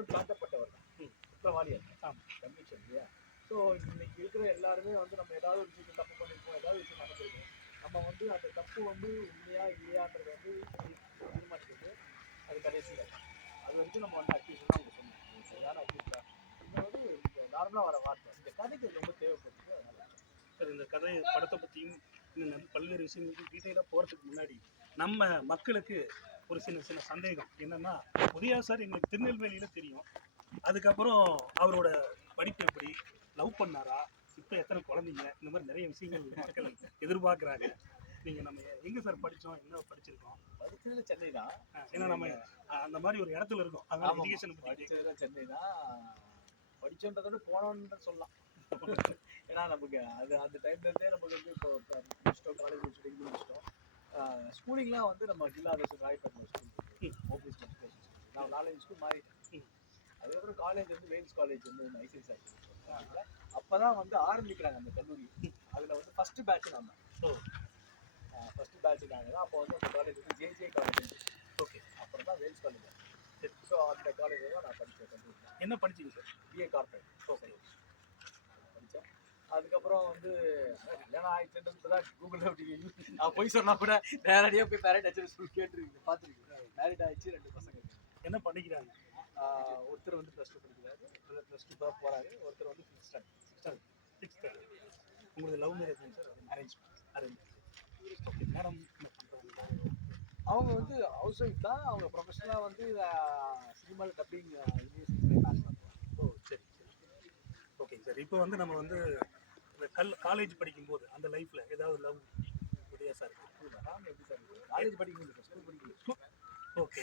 குற்றம் சாட்டப்பட்டவர் தான், குற்றவாளி அல்ல, கன்விக்ஷன் இல்லையா? ஸோ இன்னைக்கு இருக்கிற எல்லாருமே வந்து நம்ம ஏதாவது ஒரு விஷயத்தை தப்பு பண்ணியிருக்கோம், ஏதாவது விஷயம் நடந்திருக்கோம். நம்ம வந்து அந்த தப்பு வந்து உண்மையா இல்லையான்றது வந்து தீர்மானிக்கிறது அது கடைசியில். அது வரைக்கும் நம்ம வந்து அக்யூஷன் அவங்க சொன்னோம், சரியான அக்யூஷன் வந்து நார்மலாக வர வார்த்தை. இந்த கதைக்கு ரொம்ப தேவைப்படுது. அதனால சார் இந்த கதை படத்தை பற்றியும் இன்னும் பல்வேறு விஷயங்களுக்கு டீட்டெயிலாக போகிறதுக்கு முன்னாடி நம்ம மக்களுக்கு ஒரு சின்ன சின்ன சந்தேகம் என்னன்னா, உதயா சார் எங்களுக்கு திருநெல்வேலியில் தெரியும், அதுக்கப்புறம் அவரோட படிப்பு எப்படி, லவ் பண்ணாரா, இப்போ எத்தனை குழந்தைங்க, இந்த மாதிரி நிறைய விஷயங்கள் மக்கள் எதிர்பார்க்குறாங்க. நீங்கள் நம்ம எங்கே சார் படித்தோம், என்ன படிச்சிருக்கோம்? படித்தது சென்னை தான். ஏன்னா நம்ம அந்த மாதிரி ஒரு இடத்துல இருக்கோம், அதனால எஜுகேஷன் படித்தது சென்னை தான். படித்தோன்றதோட போனோன்னு சொல்லலாம். ஏன்னா நமக்கு அது அந்த டைம்லேருந்தே நமக்கு வந்து இப்போ முடிச்சிட்டோம், காலேஜ் முடிச்சுட்டு டிகிரி முடிச்சிட்டோம். ஸ்கூலிங்லாம் வந்து நம்ம ஜில்லாதேசம் ராயப்பேட்டில் ஸ்கூல் ஓபிஎஸ் ஸ்கூல். நான் 4 ஸ்கூல் மாறிட்டேன். அதுக்கப்புறம் காலேஜ் வந்து வேல்ஸ் காலேஜ் வந்து ஐசிஐ சார் அப்போ தான் வந்து ஆரம்பிக்கிறாங்க அந்த கல்லூரி. அதில் வந்து ஃபஸ்ட்டு பேட்ச் நம்ம ஃபஸ்ட்டு பேட்ச் நாங்கள் தான். அப்போ வந்து அந்த காலேஜ் வந்து ஜேஜே காலேஜ். ஓகே, அப்புறம் தான் வேல்ஸ் காலேஜ். ஸோ அந்த காலேஜில் தான் நான் படித்தேன். கல்லூரி என்ன படிச்சிங்க சார்? BA corporate. ஓகே, படித்தேன். அதுக்கப்புறம் வந்து கல்யாணம் ஆயிடுச்சுன்றது தான் கூகுளில் அப்படி நான் போய் சொன்னால் கூட நேரடியாக போய் பேரண்ட் ஆச்சு சொல்லி கேட்டுருக்கீங்க, பார்த்துருக்கீங்க. மேரிட் ஆகிடுச்சு, 2 பசங்க. என்ன பண்ணிக்கிறாங்க? ஒருத்தர் வந்து +2 படிக்கிறாரு, +2 தான் போகிறாரு. ஒருத்தர் வந்து 6th ஸ்டாண்டர்ட். உங்களுக்கு love marriage sir? Arrange. Okay madam, என்ன பண்ணுறாங்க? அவங்க வந்து ஹவுஸ் ஒய்ஃப் தான். அவங்க ப்ரொஃபஷனலாக வந்து சினிமாவில் டப்பிங் பேசலாம். ஓ சரி சரி, ஓகேங்க சார். இப்போ வந்து நம்ம வந்து இந்த காலேஜ் படிக்கும்போது அந்த லைஃப்பில் ஏதாவது லவ் உதயா சார் எப்படி சார்? காலேஜ் படிக்கும்போது ஸ்கூல் படிக்கல. ஓகே,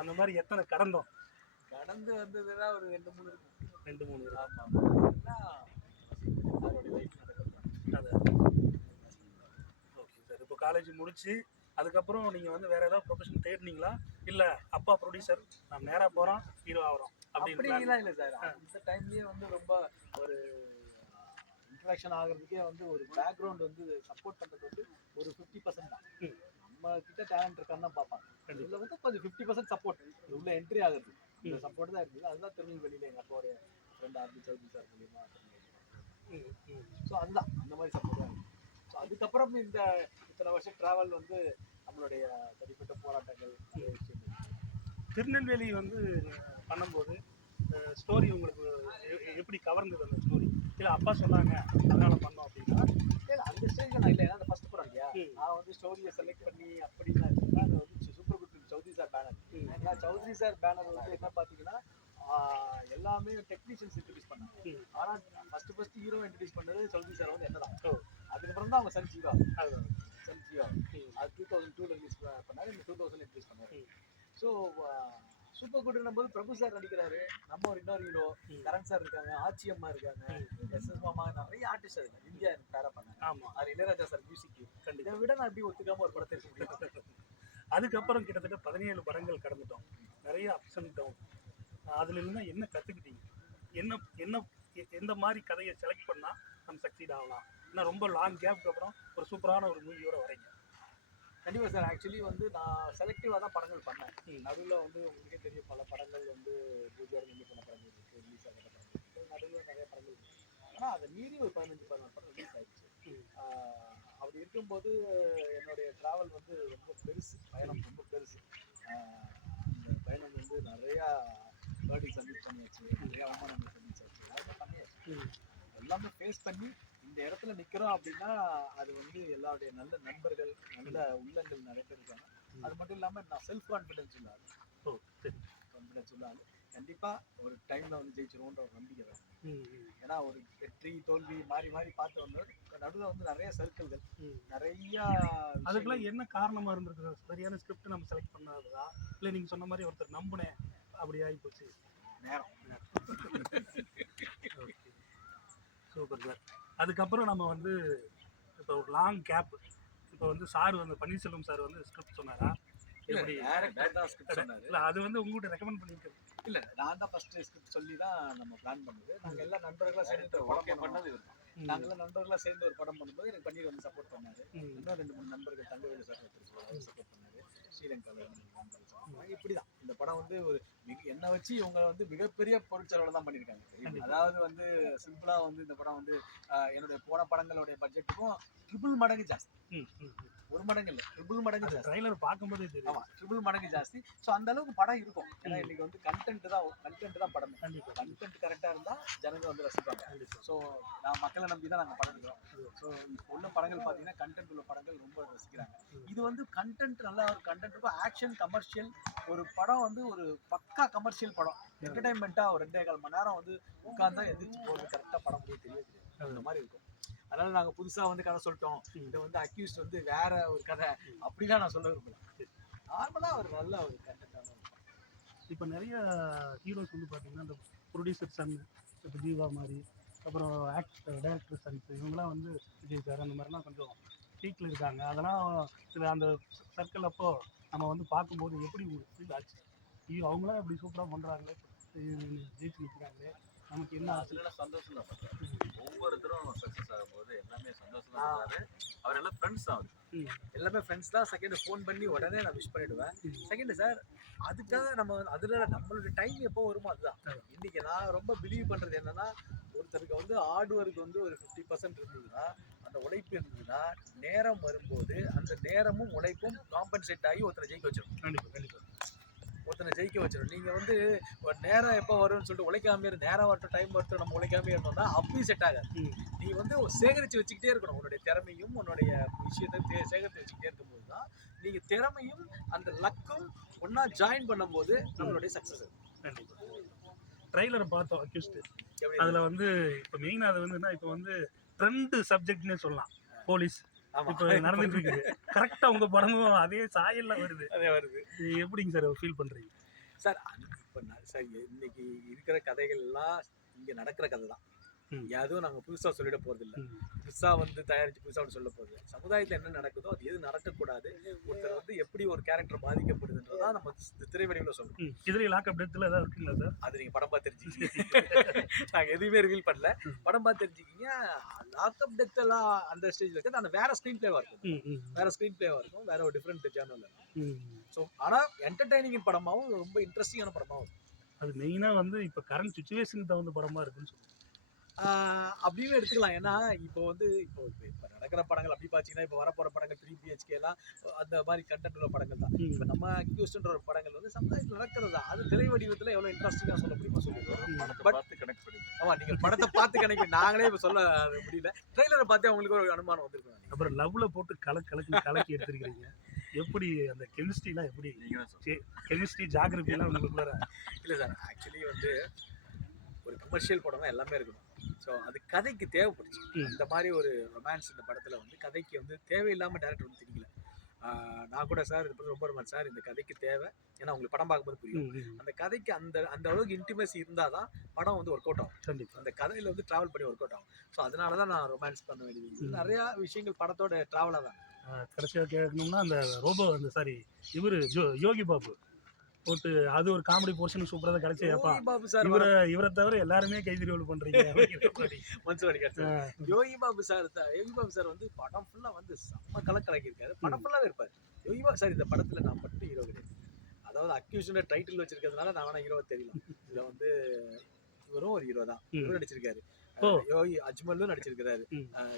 அந்த மாதிரி எத்தனை கடந்து வந்ததுன்னா ஒரு 2-3 இருக்கும். 2-3 ஆமாம். அதோடைய லைஃப் அது ஓகே சார். இப்போ காலேஜ் முடிச்சு அதுக்கப்புறம் நீங்கள் வந்து வேறு ஏதாவது ப்ரொஃபஷன் தேடினீங்களா, இல்லை அப்பா ப்ரொடியூசர் நான் நேராக போகிறோம் ஹீரோ ஆகிறோம் அப்படின்லாம் இல்லை சார். அந்த டைம்லேயே வந்து ரொம்ப ஒரு இன்ட்ரடக்ஷன் ஆகிறதுக்கே வந்து ஒரு பேக்ரவுண்ட் வந்து சப்போர்ட் பண்ணுறது வந்து ஒரு 50% தான். நம்ம கிட்ட டேலண்ட் இருக்கான்னு தான் பார்ப்பாங்க. இதில் வந்து கொஞ்சம் 50% சப்போர்ட் உள்ள என்ட்ரி ஆகுது. இந்த சப்போர்ட் தான் இருக்குது. அதுதான் திருநெல்வேலியில் எங்கள் அப்பாவுடைய ஃப்ரெண்ட் ஆர்பி சௌத்ரி சார் மூலியமா. ஸோ அதுதான் அந்த மாதிரி சப்போர்ட் தான் இருக்குது. ஸோ அதுக்கப்புறம் இந்த இத்தனை வருஷம் ட்ராவல் வந்து நம்மளுடைய தனிப்பட்ட போராட்டங்கள் நிறைய விஷயங்கள். திருநெல்வேலி வந்து பண்ணும்போது ஸ்டோரி உங்களுக்கு எப்படி கவர்ந்தது அந்த ஸ்டோரி? இல்லை அப்பா சொன்னாங்க அதனால பண்ணோம் அப்படின்னா? இல்லை அந்த ஸ்டேஜில் நான் இல்லை. ஏன்னா அந்த ஃபஸ்ட் படம் இல்லையா, நான் வந்து ஸ்டோரியை செலக்ட் பண்ணி அப்படின்னா அது வந்து super good Chowdhury sir banner. ஏன்னா சௌத்ரி சார் பேனர் வந்து என்ன பார்த்தீங்கன்னா எல்லாமே டெக்னீஷியன்ஸ் இன்ட்ரடியூஸ் பண்ணாங்க. ஆனால் ஃபஸ்ட்டு ஹீரோ இன்ட்ரடியூஸ் பண்ணது சௌத்ரி சார் வந்து என்னதான். அதுக்கப்புறம் தான் அவங்க சன் ஜீவா அது 2002 ரிலீஸ் பண்ணாரு. இந்த 2000 இன்ட்ரடியூஸ் பண்ணாரு. ஸோ சூப்பர் குட்னும் போது பிரபு சார் நடிக்கிறாரு, நம்ம ஒரு இன்னொரு ஹீரோ கரண் சார் இருக்காங்க, ஆச்சி அம்மா இருக்காங்க, SS மாமா, நிறைய ஆர்டிஸ்ட் இருக்காங்க. இந்தியா பேரா பண்ணாங்க. ஆமாம், அது இளையராஜா சார் மியூசிக். இதை விட நான் எப்படி ஒத்துக்காம ஒரு படத்தை எடுக்க முடியும்? அதுக்கப்புறம் கிட்டத்தட்ட 17 படங்கள் கடந்துட்டோம், நிறைய அப்ஸ் அண்ட் டவுன். அதுல இருந்து என்ன கற்றுக்கிட்டீங்க? என்ன என்ன எந்த மாதிரி கதையை செலக்ட் பண்ணால் நம்ம சக்சீட் ஆகலாம்? ஏன்னா ரொம்ப லாங் கேப்க்கு அப்புறம் ஒரு சூப்பரான ஒரு மூவியோட வரீங்க. கண்டிப்பாக சார். ஆக்சுவலி வந்து நான் செலக்டிவாக தான் படங்கள் பண்ணேன். நடுவில் வந்து உங்களுக்கே தெரியும் பல படங்கள் வந்து பூஜாரி நின்று பண்ண படங்கள் இருக்குது, ரிலீஸ் ஆகிற படங்கள் இருக்குது, நடுவில் நிறைய படங்கள் இருக்குது. ஆனால் அதை மீறி ஒரு 15-16 படம் ரிலீஸ் ஆகிடுச்சு. அப்படி இருக்கும்போது என்னுடைய ட்ராவல் வந்து ரொம்ப பெருசு, பயணம் ரொம்ப பெருசு. அந்த பயணம் வந்து நிறையா பேர்டி சப்மிட் பண்ணியாச்சு, நிறையா அவமானங்கள் சந்திச்சாச்சு, எல்லாமே பண்ணியாச்சு. எல்லாமே ஃபேஸ் பண்ணி இந்த இடத்துல நிற்கிறோம் அப்படின்னா அது வந்து எல்லாருடைய நல்ல நண்பர்கள், நல்ல உள்ளங்கள் நிறைய பேர் இருக்காங்க. அது மட்டும் இல்லாமல் நான் செல்ஃப் கான்ஃபிடென்ஸ் இல்லாத கண்டிப்பாக ஒரு டைமில் வந்து ஜெயிச்சிருவோன்ற ஒரு நம்பிக்கை தான். ஏன்னா ஒரு வெற்றி தோல்வி மாறி மாறி பார்த்தோம்னா நடுவில் வந்து நிறைய சர்க்கிள்கள், நிறையா அதுக்கெல்லாம் என்ன காரணமாக இருந்திருக்கு? சரியான ஸ்கிரிப்ட் நம்ம செலக்ட் பண்ணாததா, இல்லை நீங்கள் சொன்ன மாதிரி ஒருத்தர் நம்பினேன் அப்படி ஆகி போச்சு? நேரம். Okay, super sir. அதுக்கப்புறம் நம்ம வந்து இப்போ ஒரு லாங் கேப், இப்போ வந்து சார் வந்து பன்னீர்செல்வம் சார் வந்து ஸ்கிரிப்ட் சொன்னாரா? எப்படி தான் ஸ்கிரிப்ட் சொன்னாரு? இல்லை அது வந்து உங்கள்கிட்ட ரெக்கமெண்ட் பண்ணியிருக்காரு? இல்லை, நான் தான் ஃபஸ்ட்டு ஸ்கிரிப்ட் சொல்லி தான் நம்ம பிளான் பண்ணது. நாங்கள் எல்லா நண்பர்களாக சேர்ந்து ஓகே பண்ணது இவர் தான். நாங்களாம் நண்பர்களா சேர்ந்து ஒரு படம் பண்ணும்போது எனக்கு பன்னீர் வந்து சப்போர்ட் பண்ணாரு. இன்னும் 2-3 நண்பர்கள் தங்கவேலு சார் சப்போர்ட் பண்ணாரு. ஸ்ரீலங்காவில் இப்படிதான் இந்த படம் வந்து ஒரு என்னை வச்சு இவங்க வந்து மிகப்பெரிய பொருட்செலவுல தான் பண்ணியிருக்காங்க. அதாவது வந்து சிம்பிளா வந்து இந்த படம் வந்து என்னுடைய போன படங்களுடைய பட்ஜெட்டுக்கும் ட்ரிபிள் மடங்கு ஜாஸ்தி. ஒரு மடங்கு இல்லை, ட்ரிபிள் மடங்கு ஜாஸ்தி. ட்ரைலர் பார்க்கும்போதே தெரியும். ஆமா, ட்ரிபிள் மடங்கு ஜாஸ்தி. ஸோ அந்த அளவுக்கு படம் இருக்கும். ஏன்னா இன்னைக்கு வந்து கண்டென்ட் தான் படம். கண்டென்ட் கரெக்டா இருந்தா ஜனங்க வந்து ரசிப்பாங்க. ஸோ நான் மக்களை நம்பி தான் நாங்கள் படம் எடுக்கிறோம். ஸோ இப்போ உள்ள படங்கள் பார்த்தீங்கன்னா கண்டென்ட் உள்ள படங்கள் ரொம்ப ரசிக்கிறாங்க. இது வந்து கண்டென்ட் நல்ல ஒரு கண்டென்ட் இருக்கும். ஆக்ஷன் கமர்ஷியல் ஒரு படம் வந்து ஒரு பக்கா கமர்ஷியல் படம். என்டர்டைன்மெண்ட்டா ஒரு 2.25 மணி நேரம் வந்து உட்கார்ந்தா எந்திரிச்சு போகிறது கரெக்டாக படம் முடிய தெரியாது. அந்த மாதிரி இருக்கும். அதனால நாங்க புதுசா வந்து கதை சொல்லிட்டோம், இது வந்து அக்யூஸ்ட் வந்து வேற ஒரு கதை அப்படிதான் நான் சொல்ல விரும்பல. நார்மலா ஒரு நல்ல ஒரு கண்டென்ட்டான. இப்போ நிறைய ஹீரோஸ் வந்து பார்த்தீங்கன்னா இந்த ப்ரொடியூசர் சன், இப்போ ஜீவா மாதிரி, அப்புறம் டைரக்டர் சன்ஸ், இவங்கெல்லாம் வந்து விஜய் சார் அந்த மாதிரிலாம் கொஞ்சம் பீக்கில் இருக்காங்க. அதெல்லாம் சில அந்த சர்க்கிள் அப்போ நம்ம வந்து பார்க்கும்போது எப்படி உங்களுக்கு ஃபீல் ஆச்சு? ஐயோ அவங்களாம் இப்படி சூப்பராக பண்ணுறாங்களே, ஜெயிச்சு நிற்கிறாங்களே, நமக்கு என்ன ஆச்சு? அதெல்லாம் சந்தோஷம் தான். ஒவ்வொருத்தரும் சக்ஸஸ் ஆகும்போது எல்லாமே சந்தோஷம் தான். அவர் எல்லாம் ஃப்ரெண்ட்ஸ் தான். எல்லாமே ஃப்ரெண்ட்ஸ் தான். செகண்ட் ஃபோன் பண்ணி உடனே நான் விஷ் பண்ணிடுவேன். செகண்ட் சார் அதுக்காக நம்ம அதில் நம்மளோட டைம் எப்போ வருமோ அதுதான். இன்னைக்கு நான் ரொம்ப பிலீவ் பண்ணுறது என்னன்னா, ஒருத்தருக்கு வந்து ஹார்ட் ஒர்க் வந்து ஒரு 50% இருந்ததுன்னா, அந்த உழைப்பு இருந்ததுன்னா, நேரம் வரும்போது அந்த நேரமும் உழைப்பும் காம்பன்சேட் ஆகி ஒருத்தரை ஜெயிக்க வச்சிடும். கண்டிப்பாக ஒருத்தனை ஜெயிக்க வச்சிடும். நீங்கள் வந்து ஒரு நேரம் எப்போ வரும்னு சொல்லிட்டு உழைக்காமே நேரம் வரட்டும் டைம் வரட்டும் நம்ம உழைக்காமே இருந்தோம்னா அப்பயும் செட் ஆகாது. நீ வந்து சேகரித்து வச்சுக்கிட்டே இருக்கணும். உன்னுடைய திறமையும் உன்னுடைய விஷயத்தை சேகரித்து வச்சுக்கிட்டே இருக்கும்போது தான் நீங்கள் திறமையும் அந்த லக்கும் ஒன்றா ஜாயின் பண்ணும்போது நம்மளுடைய சக்ஸஸ். கண்டிப்பாக ட்ரைலரை பார்த்தோம் அக்யூஸ்ட். அதில் வந்து இப்போ மெயினாக அது வந்து இப்போ வந்து ட்ரெண்ட் சப்ஜெக்ட்னே சொல்லலாம். போலீஸ் இப்போ நடந்துட்டு இருக்குது. கரெக்டாக உங்கள் படமும் அதே சாயல்ல வருது. எப்படிங்க சார் ஃபீல் பண்ணுறீங்க சார்? இப்போ சார் இன்னைக்கு இருக்கிற கதைகள் எல்லாம் இங்கே நடக்கிற கதை தான். எதுவும் நாங்கள் புதுசாக சொல்லிட போகிறதில்ல. புதுசாக வந்து தயாரித்து புதுசாக சொல்ல போகிறது. சமுதாயத்தில் என்ன நடக்குதோ அது எது நடக்கக்கூடாது, ஒருத்தர் வந்து எப்படி ஒரு கேரக்டர் பாதிக்கப்படுதுன்றதான் நம்ம திரைவடிவில் சொல்கிறோம். இதில் லாக்அப் டெத்தில் ஏதாவது இருக்குங்களா சார்? அது நீங்கள் படம் பார்த்து தெரிஞ்சுக்கிங்க. நாங்கள் எதுவுமே ரிவீல் பண்ணல. படம் பார்த்து தெரிஞ்சுக்கிங்க. லாக்அப் டெத்தெல்லாம் அந்த ஸ்டேஜில் இருக்குது. அந்த வேறு ஸ்க்ரீன் பிளேவாக இருக்கும். வேறு ஸ்க்ரீன் பிளேவாக இருக்கும். வேறு ஒரு டிஃப்ரெண்ட் ஜேர்னலில் இருக்கும். ஸோ ஆனால் என்டர்டைனிங் படமாகவும் ரொம்ப இன்ட்ரெஸ்டிங்கான படமாகவும் இருக்கும். அது மெயினாக வந்து இப்போ கரண்ட் சுச்சுவேஷனுக்கு தகுந்த படமாக இருக்குன்னு சொல்லுவோம். அப்படின்னு எடுத்துக்கலாம். ஏன்னா இப்போ வந்து இப்போ நடக்கிற படங்கள் அப்படி பார்த்தீங்கன்னா இப்போ வரப்போகிற படங்கள் 3 BHK எல்லாம் அந்த மாதிரி கண்டென்ட் உள்ள படங்கள் தான். இப்போ நம்ம அக்யூஸ்ட்ன்ற ஒரு படங்கள் வந்து சமுதாயத்தில் நடக்கிறது தான். அது திரை வடிவத்தில் எவ்வளோ இன்ட்ரெஸ்டிங்காக சொல்ல முடியுமா சொல்லிடுவோம். பார்த்து கனெக்ட் பண்ணி. ஆமாம், நீங்கள் படத்தை பார்த்து கணக்கு நாங்களே இப்போ சொல்ல முடியல. ட்ரெய்லரை பார்த்தே அவங்களுக்கு ஒரு அனுமானம் வந்துருக்கோம். அப்புறம் லவ்ல போட்டு கலக்கி எடுத்துருக்கிறீங்க. எப்படி அந்த கெமிஸ்ட்ரிலாம் எப்படி கெமிஸ்ட்ரி ஜாகிரபிலாம் உங்களுக்குள்ள? இல்லை சார், ஆக்சுவலி வந்து ஒரு கமர்ஷியல் படம் எல்லாமே இருக்கணும். ஸோ அது கதைக்கு தேவைப்படுச்சு. இந்த மாதிரி ஒரு ரொமான்ஸ் இந்த படத்தில் வந்து கதைக்கு வந்து தேவையில்லாமல் டேரக்டர் வந்து திணிக்கல. நான் கூட சார் இது ரொம்ப ரொமான்ஸ் சார் இந்த கதைக்கு தேவை. ஏன்னா உங்களுக்கு படம் பார்க்கும்போது புரியும். அந்த கதைக்கு அந்த அளவுக்கு இன்டிமேசி இருந்தால் தான் படம் வந்து ஒர்க் அவுட் ஆகும். கண்டிப்பாக அந்த கதையில் வந்து ட்ராவல் பண்ணி ஒர்க் அவுட் ஆகும். ஸோ அதனால தான் நான் ரொமான்ஸ் பண்ண வேண்டியது. நிறையா விஷயங்கள் படத்தோட ட்ராவலாக தான். கடைசியாக கேட்கணும்னா அந்த ரோபோ அந்த சாரி இவர் யோகி பாபு போட்டு அது ஒரு காமெடி போர்ஷன் சூப்பராக கிடைச்சேப்பா. இவரை தவிர எல்லாருமே கைதிரியோடு பண்றீங்க. யோகி பாபு சார் வந்து படம் ஃபுல்லா வந்து செம்ம கலக்கலாக்கியிருக்காரு. படம் ஃபுல்லாவே இருப்பாரு யோகி பாபு சார். இந்த படத்துல நான் மட்டும் ஹீரோ கிடையாது. அதாவது அக்யூஷன் டைட்டில் வச்சிருக்கிறதுனால நான் வேணா ஹீரோவை தெரியல. இதுல வந்து இவரும் ஒரு ஹீரோ தான். இவரும் நடிச்சிருக்காரு. யோகி அஜ்மலும் நடிச்சிருக்காரு.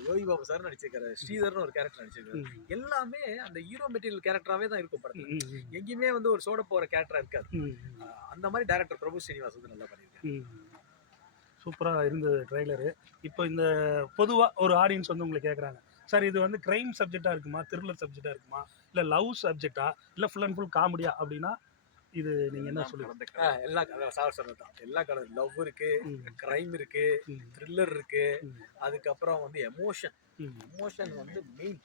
யோகி பாபு சார் நடிச்சிருக்காரு. ஸ்ரீதர்னு ஒரு கேரக்டர் நடிச்சிருக்காரு. எல்லாமே அந்த ஹீரோ மெட்டீரியல் கேரக்டராகவே தான் இருக்கும் படத்துல. எங்கேயுமே வந்து ஒரு சோட போற கேரக்டரா இருக்காது. அந்த மாதிரி டைரக்டர் பிரபு ஸ்ரீனிவாஸ் வந்து நல்லா பண்ணியிருக்காரு. சூப்பராக இருந்தது ட்ரைலரு. இப்போ இந்த பொதுவாக ஒரு ஆடியன்ஸ் வந்து உங்களுக்கு கேட்குறாங்க, சார் இது வந்து கிரைம் சப்ஜெக்டாக இருக்குமா, த்ரில்லர் சப்ஜெக்டாக இருக்குமா, இல்லை லவ் சப்ஜெக்டா, இல்லை ஃபுல் அண்ட் ஃபுல் காமெடியா அப்படின்னா இது நீங்கள் என்ன சொல்லுங்கள்? எல்லா சார் சொன்னது தான். எல்லா கலர் லவ் இருக்கு, கிரைம் இருக்கு, த்ரில்லர் இருக்கு, அதுக்கப்புறம் வந்து எமோஷன் வந்து மெயின்.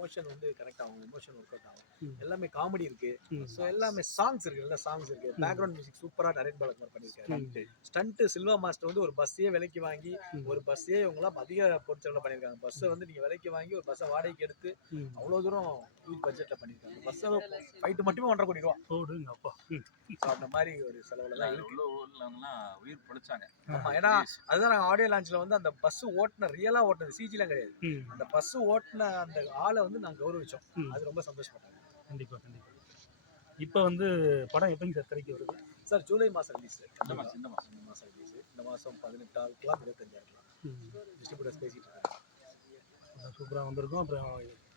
எமோஷன் வந்து கரெக்ட் ஆகும், எமோஷன் ஒர்க் அவுட் ஆகும். ம். எல்லாமே காமெடி இருக்கு. ம். ஸோ எல்லாமே சாங்ஸ் இருக்கு, நல்ல சாங்ஸ் இருக்கு. பேக்ரவுண்ட் மியூசிக் சூப்பரா நரேன் பாலகுமார் பண்ணியிருக்காரு. ம். ஸ்டண்ட் சில்வா மாஸ்டர் வந்து ஒரு பஸ்ஸையே விலைக்கு வாங்கி ம். ஒரு பஸ்ஸே இவங்களாம் அதிக பொருட்செலவில் பண்ணியிருக்காங்க. பஸ்ஸை வந்து நீங்க விலைக்கு வாங்கி ஒரு பஸ்ஸை வாடகைக்கு எடுத்து ம். அவ்வளோ தூரம் ஹியூஜ் பட்ஜெட்ல பண்ணியிருக்காங்க. பஸ்ஸை ஃபைட்டு மட்டுமே 1.5 கோடி ரூபா. போடுங்க அப்பா. ம். ஸோ அந்த மாதிரி ஒரு செலவுல தான் இருக்கு. உள்ள ஊர்லலாம் உயிர் பொழைச்சாங்க. ஆமா, ஏன்னா அதுதான் நாங்கள் ஆடியோ லான்ச்ல வந்து அந்த பஸ் ஓட்டுன ரியலா ஓட்டுனது சிஜிலாம் கிடையாது. ம். அந்த பஸ் ஓட்டுன அந்த ஆளை வந்து நாங்கள் கௌரவிச்சோம். ம். அது ரொம்ப சந்தோஷப்பட்டாங்க. கண்டிப்பா கண்டிப்பா. இப்போ வந்து படம் எப்போங்க சார் திரைக்கு வருது? சார் ஜூலை மாதம் ரிலீஸ். இந்த மாசம் இந்த மாதம் ரிலீஸ். இந்த மாதம் 18 இருக்கலாம், 25 இருக்கலாம். டிஸ்ட்ரிபியூட்டர்ஸ் பேசிட்டு இருக்காங்க. சூப்பராக வந்திருக்கும். அப்புறம்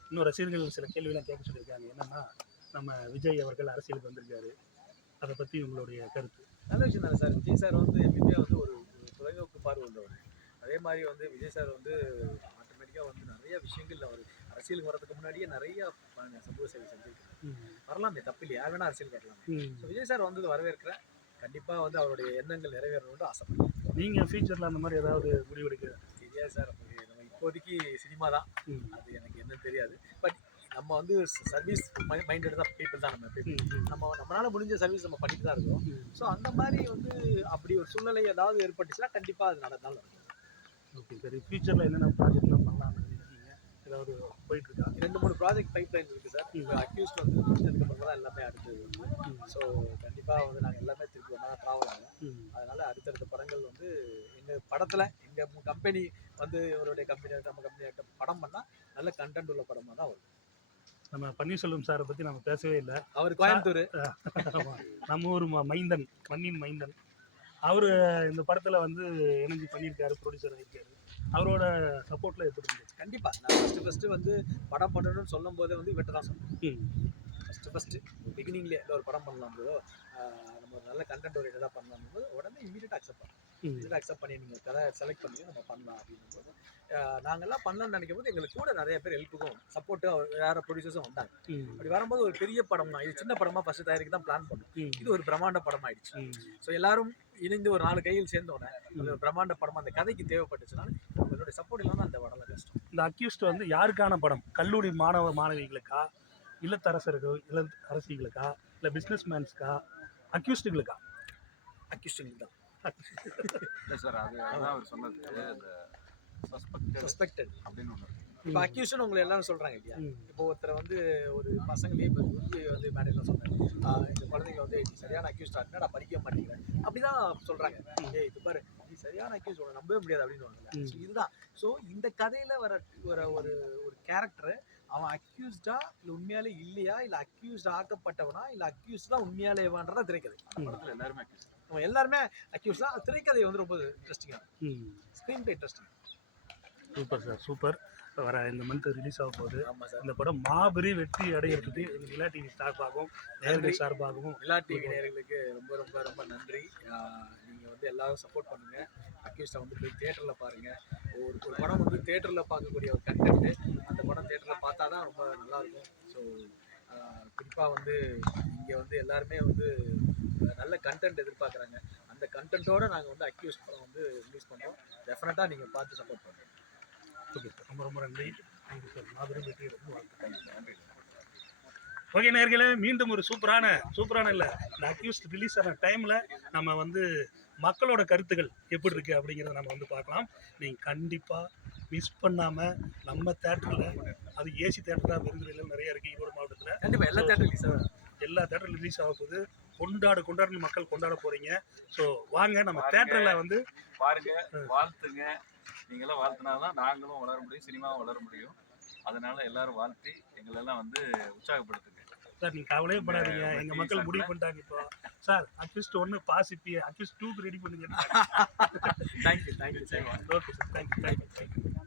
இன்னும் ரசிகர்கள் சில கேள்வியெல்லாம் கேட்க சொல்லியிருக்காங்க. என்னன்னா, நம்ம விஜய் அவர்கள் அரசியலுக்கு வந்திருக்காரு, அதை பற்றி உங்களுடைய கருத்து? நல்ல விஷயம் தானே சார். விஜய் சார் வந்து எப்பயுமே வந்து ஒரு தொலைநோக்கு பார்வை உள்ளவர். அதே மாதிரி வந்து விஜய் சார் வந்து ஆட்டோமேட்டிக்காக வந்து நிறைய விஷயங்கள் அவர் அரசியலுக்கு வரதுக்கு முன்னாடியே நிறைய சமூக சேவை செஞ்சுருக்காரு. வரலாமே, தப்பு இல்லை, யார் வேணா அரசியல் வரலாம். ஸோ விஜய் சார் வந்து வரவேற்கிறேன். கண்டிப்பாக வந்து அவருடைய எண்ணங்கள் நிறைவேறணும்னு ஆசைப்படுறேன். நீங்கள் ஃபியூச்சரில் அந்த மாதிரி ஏதாவது முடிவெடுக்க? தெரியாது சார், நம்ம இப்போதைக்கு சினிமா தான், அது எனக்கு என்னன்னு தெரியாது. பட் நம்ம வந்து சர்வீஸ் மைண்டட் தான் பீப்புள் தான். நம்மளால முடிஞ்ச சர்வீஸ் நம்ம பண்ணிட்டு தான் இருக்கோம். ஸோ அந்த மாதிரி வந்து அப்படி ஒரு சூழ்நிலை ஏதாவது ஏற்பட்டுச்சுன்னா கண்டிப்பாக அது நடந்தாலும் நடக்கும். ஓகே சரி. ஃபியூச்சரில் என்னென்ன ப்ராஜெக்ட்லாம் பண்ணலாம்னு நினைக்கிறீங்க? ஏதாவது போயிட்டு இருக்கா? 2-3 ப்ராஜெக்ட் பைப்லைன் இருக்குது சார். இப்போ அக்யூஸ்ட் வந்து முடிச்சதுக்கப்புறம் தான் எல்லாமே அடுத்தது வந்து. ஸோ கண்டிப்பாக வந்து நாங்கள் எல்லாமே திருப்பி ஒன்றா ட்ராவல் ஆகும். அதனால அடுத்தடுத்த படங்கள் வந்து எங்கள் படத்தில் எங்கள் கம்பெனி வந்து இவருடைய கம்பெனி நம்ம கம்பெனி படம் பண்ணால் நல்ல கண்டென்ட் உள்ள படமாக தான் வரும். நம்ம பன்னீர்செல்வம் சாரை பற்றி நம்ம பேசவே இல்லை. அவர் கோயம்புத்தூர், நம்ம ஊர் மைந்தன், மண்ணின் மைந்தன். அவர் இந்த படத்தில் வந்து இணைஞ்சு பண்ணியிருக்காரு, ப்ரொடியூசர் ஆகியிருக்காரு. அவரோட சப்போர்ட்டில் எப்படி இருந்துச்சு? கண்டிப்பாக நான் ஃபஸ்ட்டு வந்து படம் பண்ணணும்னு சொல்லும் போதே வந்து இவர்கிட்ட தான் சொன்னேன். ஃபஸ்ட்டு பிகினிங்லேயே ஒரு படம் பண்ணலாம் போதோ, நம்ம ஒரு நல்ல கண்டென்ட் ஓரியன்டாக பண்ணலாம் போது உடனே இமீடியட்டாக அக்செப்ட் பண்ணோம். இமீடியட்டாக அக்செப்ட் பண்ணி நீங்கள் கதை செலக்ட் பண்ணி நம்ம பண்ணலாம் அப்படின்னும் போது நாங்கள்லாம் பண்ணலாம்னு நினைக்கும் போது எங்களுக்கு கூட நிறைய பேர் ஹெல்ப்புக்கும் சப்போர்ட்டும் வேறு ப்ரொடியூசர்ஸும் வந்தாங்க. அப்படி வரும்போது ஒரு பெரிய படம் தான் இது. சின்ன படமாக ஃபஸ்ட்டு தயாரிக்க தான் பிளான் பண்ணோம். இது ஒரு பிரம்மாண்ட படம் ஆயிடுச்சு. ஸோ எல்லாரும் இணைந்து ஒரு 4 கையில் சேர்ந்தோன்னே அது பிரம்மாண்ட படம் அந்த கதைக்கு தேவைப்பட்டுச்சுனால உங்களுடைய சப்போர்ட் இல்லாமல் அந்த படம் கஷ்டம். இந்த அக்யூஸ்ட் வந்து யாருக்கான படம்? கல்லூரி மாணவிகளுக்கா, இல்லத்தரசர்கள், இல்லத்தரசிகளுக்கா, இல்லை பிஸ்னஸ் மேன்ஸ்க்கா, அக்யூஸ்டுகளுக்கா? அக்யூஸ்டுங்களுக்கு தான். இல்லை சார், அதுதான் அவர் சொன்னது. இந்த சஸ்பெக்டட் அப்படின்னு ஒன்று இருக்கு. இப்போ அக்யூஸ்ட்னு உங்களை எல்லாரும் சொல்கிறாங்க இல்லையா? இப்போ ஒருத்தரை வந்து ஒரு பசங்களே இப்போ வந்து மேடையில் சொன்னாங்க, இந்த குழந்தைங்க வந்து நீ சரியான அக்யூஸ்டாக இருக்குன்னா நான் படிக்க மாட்டேங்கிறேன் அப்படிதான் சொல்கிறாங்க. இது பாரு, நீ சரியான அக்யூஸ் உன்னை நம்பவே முடியாது அப்படின்னு சொன்னாங்க. ஸோ இதுதான். ஸோ இந்த கதையில் வர ஒரு ஒரு கேரக்டர் அவன் அக்யூஸ்டா இல்லை உண்மையாலே இல்லையா, இல்லை அக்யூஸ்ட் ஆக்கப்பட்டவனா, இல்லை அக்யூஸ்ட் தான் உண்மையாலேவான்றதா திரைக்கதை. படத்தில் எல்லாருமே அக்யூஸ். நம்ம எல்லாருமே அக்யூஸ் தான். திரைக்கதை வந்து ரொம்ப இன்ட்ரெஸ்டிங்காக, screen play interesting. Super sir, super. வர இந்த மந்த் ரிலீஸ் ஆக போகுது. ஆமாம் சார். இந்த படம் மாபெரும் வெற்றி அடையிறதுக்கு நிலா டிவி சார்பாகவும் நேயர்கள் சார்பாகவும் நிலா டிவி நேயர்களுக்கு ரொம்ப ரொம்ப ரொம்ப நன்றி. நீங்கள் வந்து எல்லாரும் சப்போர்ட் பண்ணுங்கள். அக்யூஸ்டை வந்து போய் தியேட்டரில் பாருங்கள். ஒரு படம் வந்து தியேட்டரில் பார்க்கக்கூடிய ஒரு கண்டென்ட்டு, அந்த படம் தியேட்டரில் பார்த்தா தான் ரொம்ப நல்லாயிருக்கும். ஸோ குறிப்பாக வந்து இங்கே வந்து எல்லாருமே வந்து நல்ல கண்டென்ட் எதிர்பார்க்குறாங்க. அந்த கண்டென்ட்டோடு நாங்கள் வந்து அக்யூஸ்ட் படம் வந்து ரிலீஸ் பண்ணுறோம். டெஃபினட்டாக நீங்கள் பார்த்து சப்போர்ட் பண்ணுங்கள். ஓகே சார், ரொம்ப ரொம்ப நன்றி. Thank you sir. மாபெரும் வெற்றி வாழ்த்துக்கள். ஓகே நேயர்களே, மீண்டும் ஒரு சூப்பரான இல்லை, இந்த அக்யூஸ்ட் ரிலீஸ் ஆன டைமில் நம்ம வந்து மக்களோட கருத்துக்கள் எப்படி இருக்குது அப்படிங்கிறத நம்ம வந்து பார்க்கலாம். நீங்கள் கண்டிப்பாக மிஸ் பண்ணாமல் நம்ம தேட்டரில், அது ஏசி தேட்டராக விருதுகளில் நிறைய இருக்குது ஈரோடு மாவட்டத்தில். கண்டிப்பாக எல்லா தேட்டரும் ரிலீஸ் ஆகும். எல்லா தேட்டரும் ரிலீஸ் ஆக போகுது. கொண்டாடு மக்கள் கொண்டாட போகிறீங்க. ஸோ வாங்க நம்ம தேட்டரில் வந்து பாருங்க, வாழ்த்துங்க. நீங்களாம் வாழ்த்தினாதான் நாங்களும் வளர முடியும், சினிமாவும் வளர முடியும். அதனால எல்லாரும் வாழ்த்தி எங்களெல்லாம் வந்து உற்சாகப்படுத்துங்க சார். நீங்கள் கவலையே படாதீங்க, எங்கள் மக்கள் முடிவு பண்ணிட்டாங்க. இப்போ சார் அக்யூஸ்ட் 1 பாசிப்பி, அக்யூஸ்ட் 2க்கு ரெடி பண்ணுங்க. Thank you sir. Okay sir, thank you.